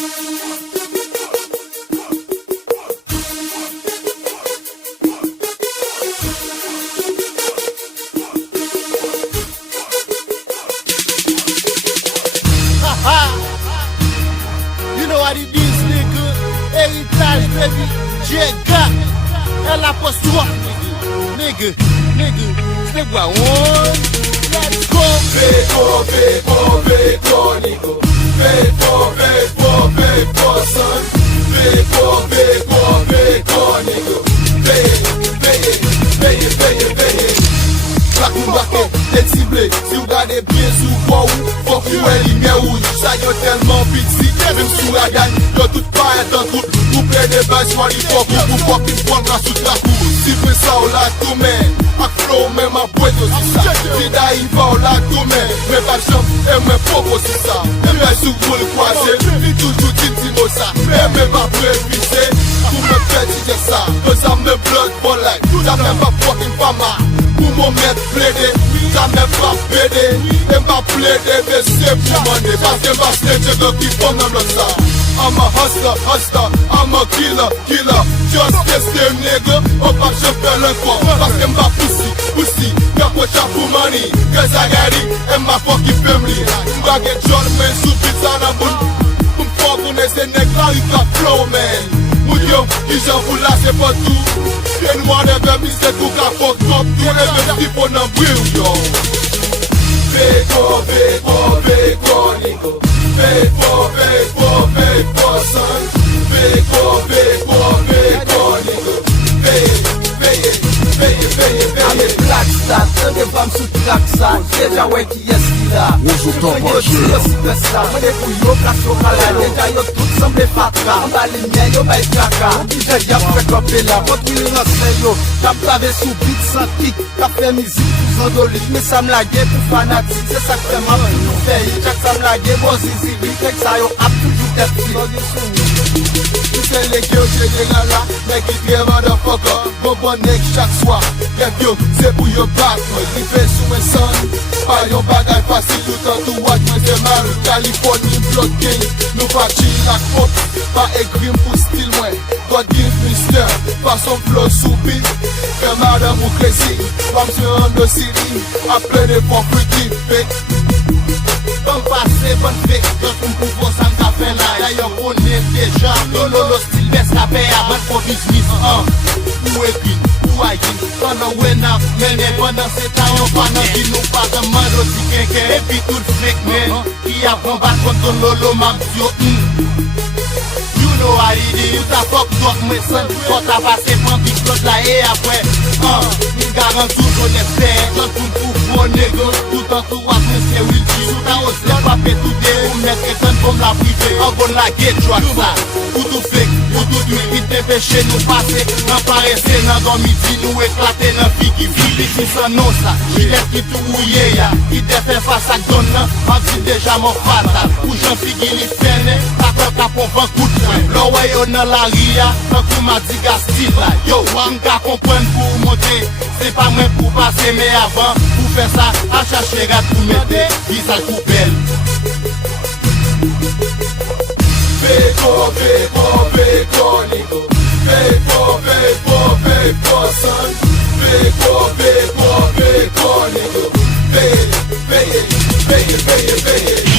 You know what it is, nigga. Héritage, baby. J-Gap. L', nigga. Step by one. Let's go. Beko, nigga. Beko, son. Beko, nigga. Paye. Plak nou bake, et ciblé. Si ou gade bien sou kwa ou, fok ou e lumière ou. Sa yo telman piti, même sou la gagne. Yo tout pa etan tout, ou ple de bas, wali fok ou pou fok in pon la sou la kou. Si fe sa ou la tou men, ak flow men ma bwete si sa. Vida yi va ou la tou men, men pa jom, e men poko si sa. E men sou koul kwaze, li toujou tintino sa. E men pa prepise, pou men petije sa. Cause I'm the blood for life, jamais pa fucking fama. Pour mon mettre plaidé, jamais pas pédé. Et pas plaidé, mais c'est pour money. Parce que ma stage qui font dans le ça. I'm a hustler, I'm a killer. Just this game nigga, on va je faire le corps. Parce que ma pussy, y'a pas de pour money. Cause I got it, and my fucking family. M'a get John, man, sous pizza na boule. Pour me faire pour les nègres, il got flow, man. Yo, qui j'en vous là, c'est pas tout. Et nous on est même c'est tout qu'à fuck up. Tout les mêmes types on en brille, yo. Beko, nigga. Beko, son. Beko, nigga. Paye. Ame black star, tande bam sou track sa. Deja wè ki yes ki la. Mwen yo si yo si besta. Mwen de pou yo plasyo kala. Deja yo tout semble fatra. An ba li mien yo bay kaka. Dije yap prekope la. Pot wil ranse yo. Kap plave sou beat san kick. Kap fe mizik pou zandolik. Me sam lage pou fanatik. Se sakreman pou nou feyi. Chak sam lage bo zizi. Tek sa yo ap toujou tepi. C'est les gars général là, mec qui crée motherfucker. Bon nèg chaque soir, yo, c'est pour yo back. Il fait sous mes sons, pas yon bagay facile. Tout en tout watch, moi c'est mal. Californie, blood gang, nous pas chill la coupe. Pas écrit pour style, moi. God give mister, façon flow sous beat. Que madame ou crazy, comme sur un de Syrie. Après des fois pretty fake. Bon passé, bon fait, dos pou pouvoir sans café là. D'ailleurs, on est déjà, lolo style best café avant pour business. Ou écrit, ou aïe, pendant wena, mais pendant ces temps, on va n'en dire nous pas de mando si quelqu'un. Et puis tout le fake man, qui a bon bat contre lolo, mabdio. You know how it is, you ta fuck dog, mais son, quand t'as passé pour big blood là et après, il garantit toujours les faits, just pour bon négo, tout en tout, c'est Will G. Se pa pe tout de ou mètre etan pou la prive. An bon la get drag sa. Ou tout fake, ou tout mi ki te peche nou pase. Nan parese nan don midi nou eklate nan figi. Fili si san nou sa. Jilet ki tou ouye ya. Ki te fe fasa ak don nan. An si deja mon fatal. Ou jan figi li fene. Takon kapon van kout fwen. Lo we yo nan la ria. Tan kou ma diga stil la. Yo, mka kompren pou monte. Se pa mwen pou pase me avan. Pou fe sa, a chache rat pou mette. Visal pou bel. Beko, nigga. Beko, son. Beko, nigga. Paye.